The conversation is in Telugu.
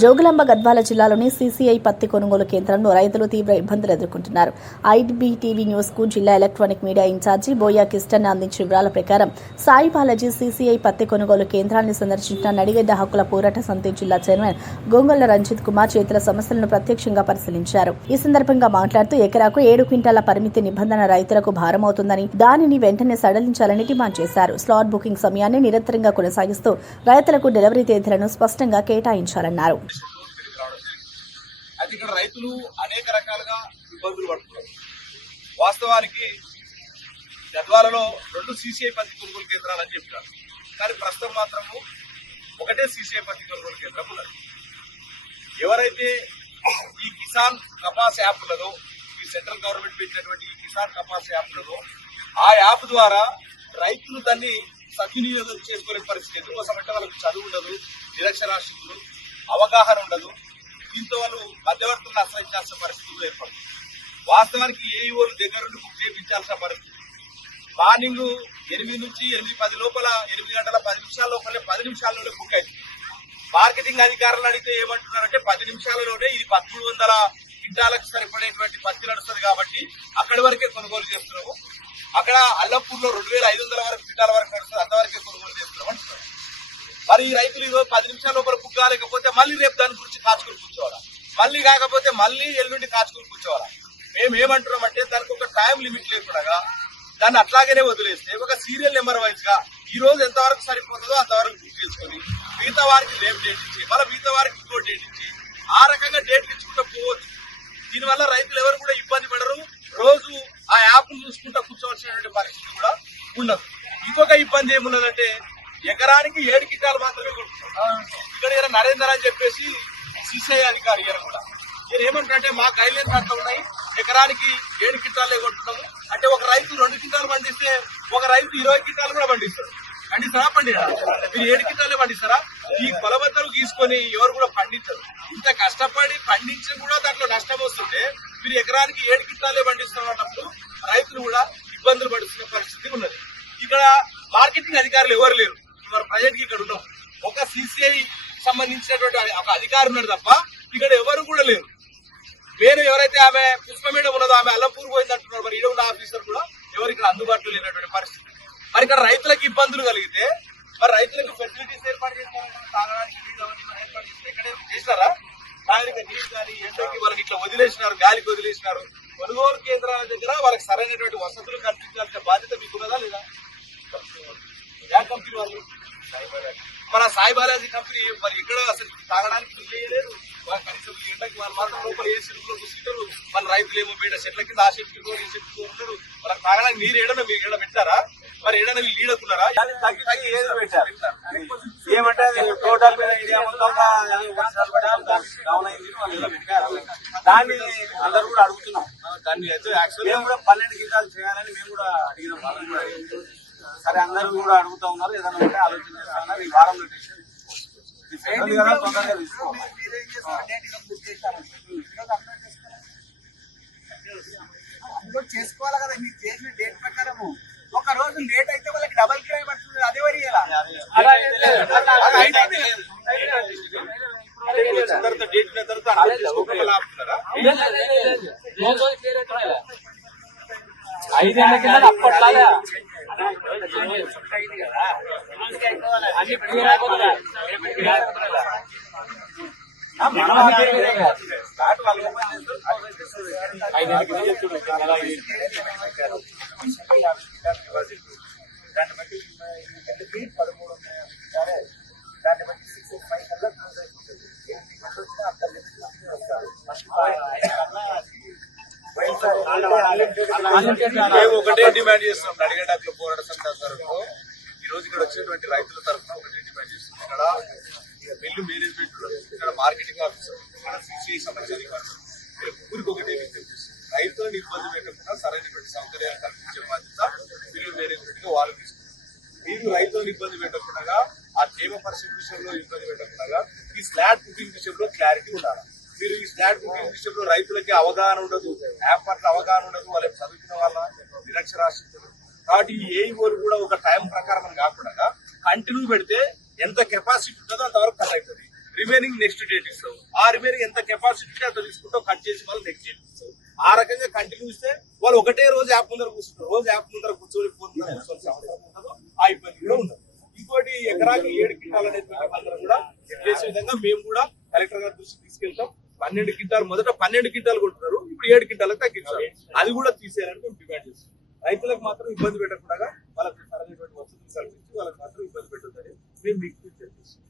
జోగులాంబ గద్వాల జిల్లాలోని సీసీఐ పత్తి కొనుగోలు కేంద్రంలో రైతులు తీవ్ర ఇబ్బందులు ఎదుర్కొంటున్నారు. ఐబీటీవీ న్యూస్కు జిల్లా electronic media in charge Boya Kistan అందించిన వివరాల ప్రకారం సాయి బాలాజీ సీసీఐ పత్తి కొనుగోలు కేంద్రాన్ని సందర్శించిన నడిగడ్డ హక్కుల పోరాట సమితి జిల్లా చైర్మన్ గొంగొల్ల రంజిత్ కుమార్ చేతుల సమస్యలను ప్రత్యక్షంగా పరిశీలించారు. ఈ సందర్భంగా మాట్లాడుతూ ఎకరాకు ఏడు క్వింటాల పరిమితి నిబంధన రైతులకు భారమవుతుందని దానిని వెంటనే సడలించాలని డిమాండ్ చేశారు. స్లాట్ బుకింగ్ సమయాన్ని నిరంతరంగా కొనసాగిస్తూ రైతులకు డెలివరీ తేదీలను స్పష్టంగా కేటాయించాలన్నారు. అయితే ఇక్కడ రైతులు అనేక రకాలుగా ఇబ్బందులు పడుతున్నారు. వాస్తవానికి గద్వాలలో రెండు సీసీఐ పత్తి కొనుగోలు కేంద్రాలు అని చెప్పారు. కానీ ప్రస్తుతం మాత్రము ఒకటే సీసీఐ పత్తి కొనుగోలు కేంద్రం ఉన్నది. ఎవరైతే ఈ కిసాన్ కపాస్ యాప్ ఉన్నదో ఈ సెంట్రల్ గవర్నమెంట్ పెట్టినటువంటి ఈ కిసాన్ కపాస్ యాప్ ఉన్నదో ఆ యాప్ ద్వారా రైతులు దాన్ని సద్వినియోగం చేసుకునే పరిస్థితి ఎందుకోసం అంటే వాళ్ళకి చదువు ఉండదు నిరక్షరాస్యతలు అవగాహన ఉండదు దీంతో వాళ్ళు మధ్యవర్తులను ఆశ్రయించాల్సిన పరిస్థితులు ఏర్పడుతుంది వాస్తవానికి ఏఈఓలు దగ్గర బుక్ చేయించాల్సిన పరిస్థితి. మార్నింగ్ ఎనిమిది నుంచి ఎనిమిది పది లోపల ఎనిమిది గంటల పది నిమిషాల లోపలే పది నిమిషాల్లోనే బుక్ అయింది. మార్కెటింగ్ అధికారులు అడిగితే ఏమంటున్నారంటే పది నిమిషాలలోనే ఇది పదమూడు వందల క్వింటాలకు సరిపడేటువంటి పత్తి నడుస్తుంది కాబట్టి అక్కడి వరకే కొనుగోలు చేస్తున్నాము. అక్కడ అల్లంపూర్లో రెండు వేల ఐదు వందల వరకు క్వింటాల వరకు నడుస్తుంది. అంతవరకే మరి ఈ రైతులు ఈరోజు పది నిమిషాల లోపల బుక్ కాలేకపోతే మళ్ళీ రేపు దాని గురించి కాచుకుని కూర్చోవాలా? మళ్ళీ కాకపోతే మళ్ళీ ఎల్లుండి కాచుకుని కూర్చోవాలా? మేము ఏమంటున్నామంటే దానికి ఒక టైం లిమిట్ లేకుండా దాన్ని అట్లాగనే వదిలేస్తే ఒక సీరియల్ నెంబర్ వైజ్గా ఈ రోజు ఎంతవరకు సరిపోతుందో అంతవరకు బుక్ చేసుకొని మిగతా వారికి రేపు డేట్ ఇచ్చి మళ్ళీ మిగతా వారికి ఇంకో డేట్ ఇచ్చి ఆ రకంగా డేట్లు ఇచ్చుకుంటూ పోవచ్చు. దీనివల్ల రైతులు ఎవరు కూడా ఇబ్బంది పడరు. రోజు ఆ యాప్ చూసుకుంటూ కూర్చోవలసినటువంటి పరిస్థితి కూడా ఉండదు. ఇంకొక ఇబ్బంది ఏమున్నదంటే ఎకరానికి ఏడు కిటాలు మాత్రమే కొడుతున్నారు ఇక్కడ ఈయన నరేందర్ అని చెప్పేసి సిసిఐ అధికారి ఈయన కూడా. ఈయన ఏమంటారంటే మా గైడ్లైన్స్ అట్లా ఉన్నాయి ఎకరానికి ఏడు కింటాలే కొట్టున్నాము అంటే ఒక రైతు రెండు కింటాలు పండిస్తే ఒక రైతు ఇరవై కింటాలు కూడా పండిస్తాడు. పండిస్తారా? పండిరా? మీరు ఏడు కింటాలే పండిస్తారా? ఈ కొలబద్దలు తీసుకొని ఎవరు కూడా పండించరు ఇంత కష్టపడి పండించి కూడా దాంట్లో నష్టం వస్తుంటే మీరు ఎకరానికి ఏడు కింటాలే పండిస్తున్నారు అన్నప్పుడు రైతులు కూడా ఇబ్బందులు పడుతున్న పరిస్థితి ఉన్నది. ఇక్కడ మార్కెటింగ్ అధికారులు ఎవరు లేరు. మరి ప్రజెంట్ ఇక్కడ ఉన్నాం. ఒక సిసిఐ సంబంధించినటువంటి ఒక అధికారి ఉన్నాడు తప్ప ఇక్కడ ఎవరు కూడా లేరు. వేరే ఎవరైతే ఆమె పుష్ప మేడం ఉన్నదో ఆమె అల్లంపూర్ పోయింది అంటున్నారు. మరి ఈడ ఉన్న ఆఫీసర్ కూడా ఎవరు ఇక్కడ అందుబాటులో లేనటువంటి పరిస్థితి. మరి ఇక్కడ రైతులకు ఇబ్బందులు కలిగితే మరి రైతులకు ఫెసిలిటీస్ ఏర్పాటు చేస్తారు తాగడానికి నీళ్ళు అవన్నీ మరి ఏర్పాటు చేస్తే తాగడానికి నీళ్ళు కానీ ఎండోకి వాళ్ళకి ఇట్లా వదిలేసినారు గాలికి వదిలేసినారు. కొనుగోలు కేంద్రాల దగ్గర వాళ్ళకి సరైనటువంటి వసతులు కల్పించాల్సిన బాధ్యత మీకు లేదా? యా కంపెనీ వాళ్ళు? మన సాయి బాలాజీ కంపెనీ మరి ఇక్కడ అసలు తాగడానికి వాళ్ళ కనీసం ఎండకి వాళ్ళు మాత్రం లోపల ఏసీ రూమ్లో కూర్చుంటారు. మన రైతులు ఏమో బయట చెట్ల కింద ఆ కింద ఈ చెట్టు ఉంటారు. వాళ్ళకి తాగడానికి నీరు ఏడన మీరు ఏడ పెట్టారా? మరి ఏడన వీళ్ళు ఈడకున్నారా ఏమంటే టోటల్ మీద ఏరియా మొత్తం దాన్ని అందరూ కూడా అడుగుతున్నాం. దాన్ని అయితే యాక్చువల్ మేము కూడా పన్నెండు గీతాలు చేయాలని మేము కూడా అడిగినాం. సరే అందరూ కూడా అడుగుతా ఉన్నారు. ఏదైనా ఉంటే ఆలోచన చేస్తా ఉన్నారు ఈ వారంలో తొందరగా తీసుకోవాలి చేసుకోవాలి కదా. మీరు చేసిన డేట్ ప్రకారము. ఒక రోజు లేట్ అయితే వాళ్ళకి డబల్ కిరాయి పడుతుంది అదే వరి ఐదేళ్ళ కింద అప్పట్లాగా. దాన్ని బట్టి ఎంతకి పదమూడు ఉన్నాయి సరే దాన్ని బట్టి సిక్స్ ఫైవ్ కల్లా క్లోజ్ అయిపోతుంది ఎనిమిది గంటలు వచ్చినా అంత లిమిట్ మంది వస్తారు ఫస్ట్ మేము ఒకటే డిమాండ్ చేస్తున్నాం నడిగడ్డలో పోరాట సంఘం తరఫు ఈ రోజు ఇక్కడ వచ్చినటువంటి రైతుల తరఫున ఒకటి డిమాండ్ చేస్తుంది. ఇక్కడ మిల్లు మేనేజ్మెంట్ ఇక్కడ మార్కెటింగ్ ఆఫీసర్ ఇక్కడ సిసిఐ సంబంధించిన అధికారులు ఊరికి ఒకటే విజ్ఞప్తి రైతులను ఇబ్బంది పెట్టకుండా సరైనటువంటి సౌకర్యాలు కల్పించే బాధ్యత మిల్లు మేనేజ్మెంట్గా వాళ్ళు తీసుకుంటారు. మీరు రైతులను ఇబ్బంది పెట్టకుండా ఆ తేమ పరిస్థితి విషయంలో ఇబ్బంది పెట్టకుండా ఈ స్లాట్ బుకింగ్ విషయంలో క్లారిటీ ఉండాలి. మీరు ఈ స్లాట్ బుకింగ్ విషయంలో రైతులకి అవగాహన ఉండదు. యాప్ పట్ల అవగాహన ఉండదు వాళ్ళకి చదువుకున్న వాళ్ళ నిరక్షరాస్యతలు కాబట్టి ఈ ఏఈఓలు కూడా ఒక టైం ప్రకారం అని కాకుండా కంటిన్యూ పెడితే ఎంత కెపాసిటీ ఉంటుందో అంతవరకు కట్ అవుతుంది రిమైనింగ్ నెక్స్ట్ డేట్ ఇస్తావు ఆ రిమైనింగ్ ఎంత కెపాసిటీ అంత తీసుకుంటావు కట్ చేసి వాళ్ళు నెక్స్ట్ డేట్ ఇస్తావు ఆ రకంగా కంటిన్యూ ఇస్తే వాళ్ళు ఒకటే రోజు యాప్ ముందర కూర్చుంటారు. రోజు యాప్ ముందర కూర్చొని ఫోన్ ముందర అవసరం ఉండదు ఆ ఇబ్బంది కూడా ఉండదు. ఇంకోటి ఎకరాకి ఏడు కింటాలు అనేది అందరం కూడా చేసే విధంగా మేము కూడా కలెక్టర్ గారి దృష్టికి తీసుకెళ్తాం. పన్నెండు క్వింటాలు మొదట పన్నెండు కింటాలు కొంటున్నారు. ఇప్పుడు ఏడు కింటాలకు తగ్గించారు అది కూడా తీసేయాలని మేము డిమాండ్ చేస్తాం రైతులకు మాత్రం ఇబ్బంది పెట్టకుండా వాళ్ళకి సరైనటువంటి వసతులు కల్పించి వాళ్ళకి మాత్రం ఇబ్బంది పెట్టొద్దని మేము మీకు చేస్తాం